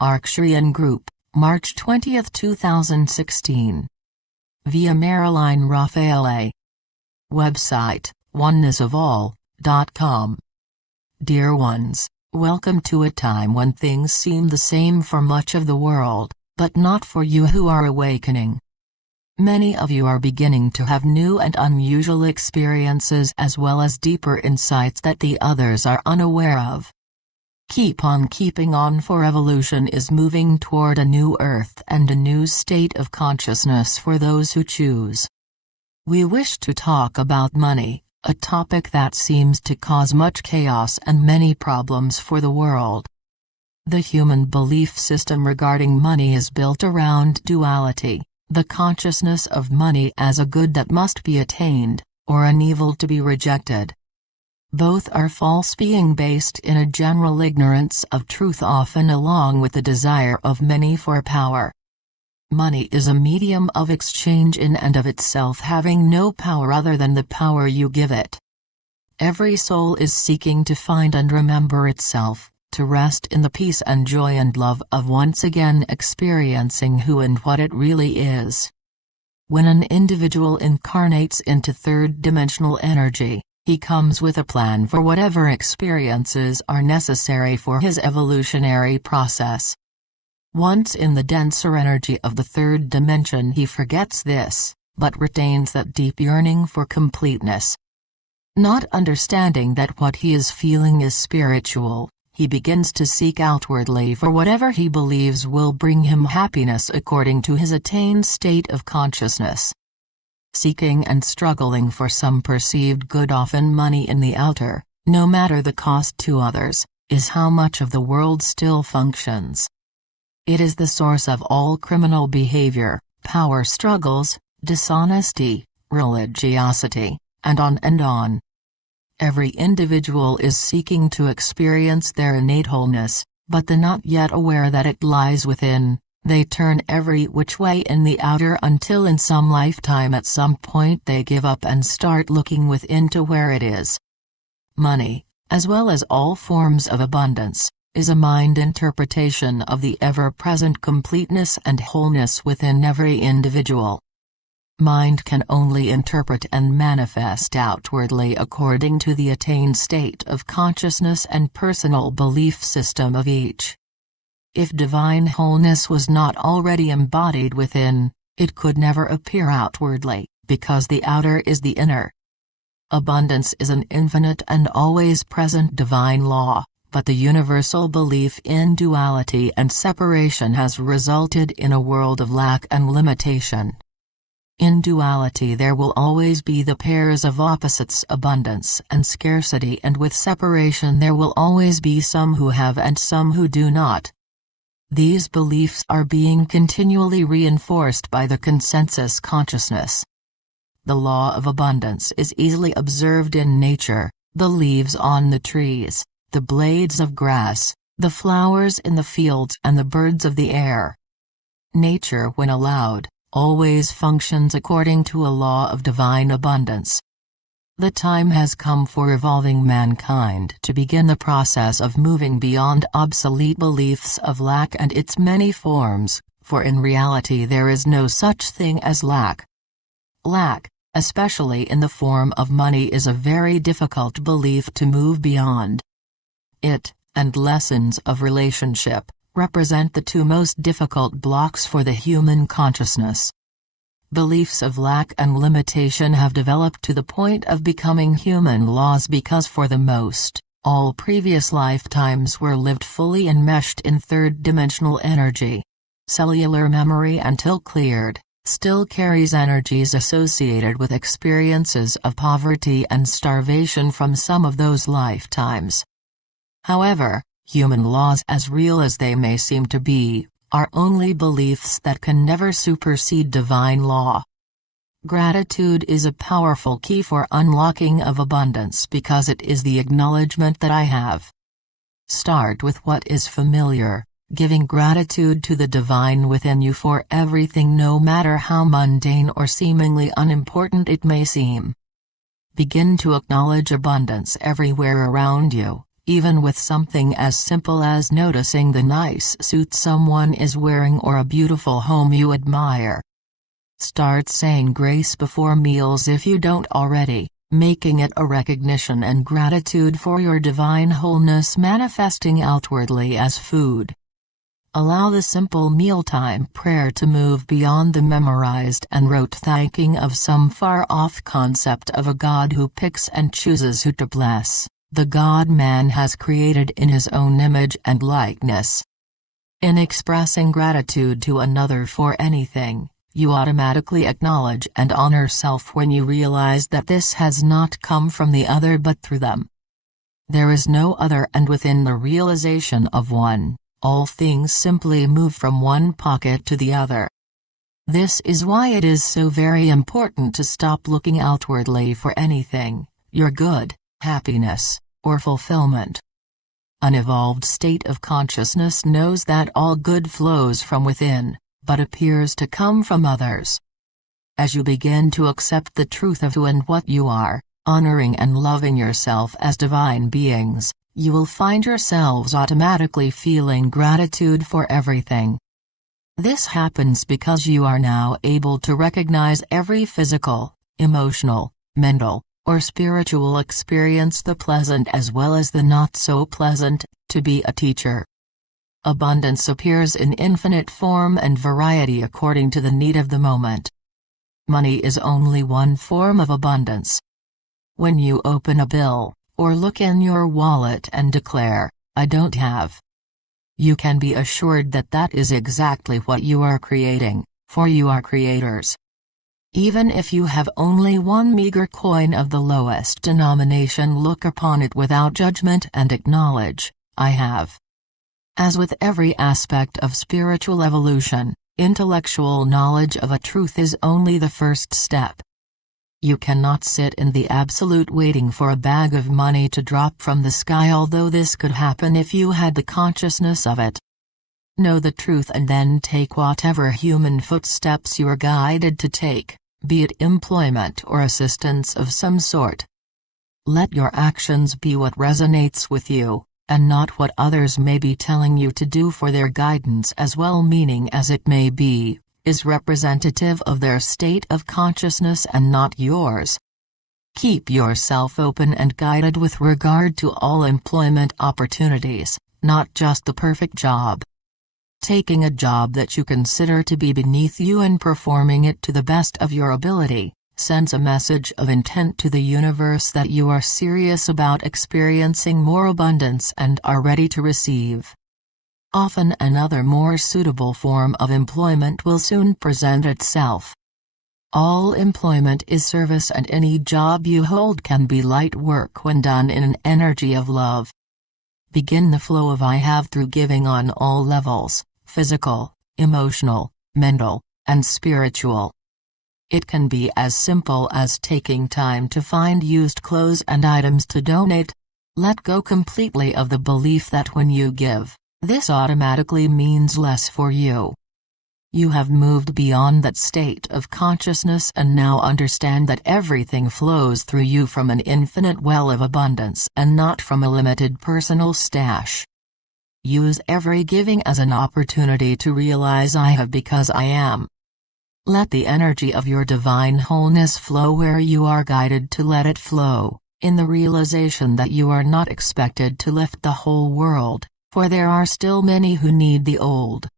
Arcturian Group, March 20, 2016. Via Marilyn Raffaele. Website, onenessofall.com. Dear ones, welcome to a time when things seem the same for much of the world, but not for you who are awakening. Many of you are beginning to have new and unusual experiences as well as deeper insights that the others are unaware of. Keep on keeping on, for evolution is moving toward a new earth and a new state of consciousness for those who choose. We wish to talk about money, a topic that seems to cause much chaos and many problems for the world. The human belief system regarding money is built around duality, the consciousness of money as a good that must be attained, or an evil to be rejected. Both are false, being based in a general ignorance of truth, often along with the desire of many for power. Money is a medium of exchange in and of itself, having no power other than the power you give it. Every soul is seeking to find and remember itself, to rest in the peace and joy and love of once again experiencing who and what it really is. When an individual incarnates into third-dimensional energy, he comes with a plan for whatever experiences are necessary for his evolutionary process. Once in the denser energy of the third dimension, he forgets this, but retains that deep yearning for completeness. Not understanding that what he is feeling is spiritual, he begins to seek outwardly for whatever he believes will bring him happiness according to his attained state of consciousness. Seeking and struggling for some perceived good, often money in the outer, no matter the cost to others, is how much of the world still functions. It is the source of all criminal behavior, power struggles, dishonesty, religiosity, and on and on. Every individual is seeking to experience their innate wholeness, but the not yet aware that it lies within. They turn every which way in the outer until in some lifetime at some point they give up and start looking within to where it is. Money, as well as all forms of abundance, is a mind interpretation of the ever-present completeness and wholeness within every individual. Mind can only interpret and manifest outwardly according to the attained state of consciousness and personal belief system of each. If divine wholeness was not already embodied within, it could never appear outwardly, because the outer is the inner. Abundance is an infinite and always present divine law, but the universal belief in duality and separation has resulted in a world of lack and limitation. In duality there will always be the pairs of opposites, abundance and scarcity, and with separation there will always be some who have and some who do not. These beliefs are being continually reinforced by the consensus consciousness. The law of abundance is easily observed in nature: the leaves on the trees, the blades of grass, the flowers in the fields, and the birds of the air. Nature, when allowed, always functions according to a law of divine abundance. The time has come for evolving mankind to begin the process of moving beyond obsolete beliefs of lack and its many forms, for in reality there is no such thing as lack. Lack, especially in the form of money, is a very difficult belief to move beyond. It, and lessons of relationship, represent the two most difficult blocks for the human consciousness. Beliefs of lack and limitation have developed to the point of becoming human laws because for the most, all previous lifetimes were lived fully enmeshed in third-dimensional energy. Cellular memory, until cleared, still carries energies associated with experiences of poverty and starvation from some of those lifetimes. However, human laws, as real as they may seem to be, are only beliefs that can never supersede divine law. Gratitude is a powerful key for unlocking of abundance because it is the acknowledgement that I have. Start with what is familiar, giving gratitude to the divine within you for everything, no matter how mundane or seemingly unimportant it may seem. Begin to acknowledge abundance everywhere around you, even with something as simple as noticing the nice suit someone is wearing or a beautiful home you admire. Start saying grace before meals if you don't already, making it a recognition and gratitude for your divine wholeness manifesting outwardly as food. Allow the simple mealtime prayer to move beyond the memorized and rote thanking of some far-off concept of a God who picks and chooses who to bless, the God man has created in his own image and likeness. In expressing gratitude to another for anything, you automatically acknowledge and honor self when you realize that this has not come from the other but through them. There is no other, and within the realization of one, all things simply move from one pocket to the other. This is why it is so very important to stop looking outwardly for anything, your good, happiness, or fulfillment. An evolved state of consciousness knows that all good flows from within, but appears to come from others. As you begin to accept the truth of who and what you are, honoring and loving yourself as divine beings, you will find yourselves automatically feeling gratitude for everything. This happens because you are now able to recognize every physical, emotional, mental, or spiritual experience, the pleasant as well as the not so pleasant, to be a teacher. Abundance appears in infinite form and variety according to the need of the moment. Money is only one form of abundance. When you open a bill, or look in your wallet and declare, "I don't have," you can be assured that that is exactly what you are creating, for you are creators. Even if you have only one meager coin of the lowest denomination, look upon it without judgment and acknowledge, "I have." As with every aspect of spiritual evolution, intellectual knowledge of a truth is only the first step. You cannot sit in the absolute waiting for a bag of money to drop from the sky, although this could happen if you had the consciousness of it. Know the truth and then take whatever human footsteps you are guided to take, be it employment or assistance of some sort. Let your actions be what resonates with you, and not what others may be telling you to do, for their guidance, as well-meaning as it may be, is representative of their state of consciousness and not yours. Keep yourself open and guided with regard to all employment opportunities, not just the perfect job. Taking a job that you consider to be beneath you and performing it to the best of your ability sends a message of intent to the universe that you are serious about experiencing more abundance and are ready to receive. Often another more suitable form of employment will soon present itself. All employment is service, and any job you hold can be light work when done in an energy of love. Begin the flow of I have through giving on all levels, physical, emotional, mental, and spiritual. It can be as simple as taking time to find used clothes and items to donate. Let go completely of the belief that when you give, this automatically means less for you. You have moved beyond that state of consciousness and now understand that everything flows through you from an infinite well of abundance and not from a limited personal stash. Use every giving as an opportunity to realize I have because I am. Let the energy of your divine wholeness flow where you are guided to let it flow, in the realization that you are not expected to lift the whole world, for there are still many who need the old.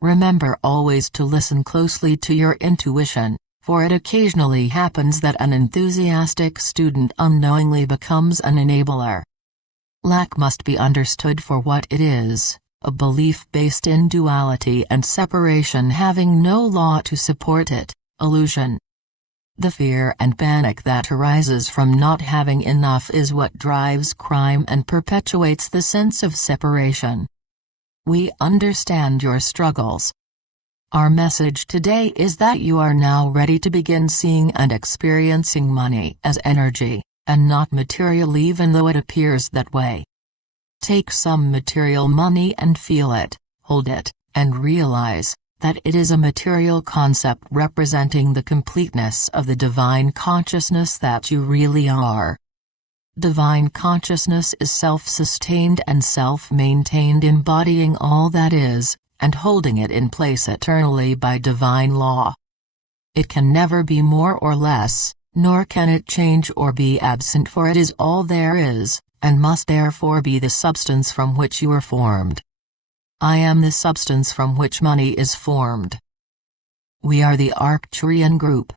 Remember always to listen closely to your intuition, for it occasionally happens that an enthusiastic student unknowingly becomes an enabler. Lack must be understood for what it is, a belief based in duality and separation having no law to support it, illusion. The fear and panic that arises from not having enough is what drives crime and perpetuates the sense of separation. We understand your struggles. Our message today is that you are now ready to begin seeing and experiencing money as energy, and not material, even though it appears that way. Take some material money and feel it, hold it, and realize that it is a material concept representing the completeness of the divine consciousness that you really are. Divine consciousness is self-sustained and self-maintained, embodying all that is, and holding it in place eternally by divine law. It can never be more or less, nor can it change or be absent, for it is all there is, and must therefore be the substance from which you are formed. I am the substance from which money is formed. We are the Arcturian group.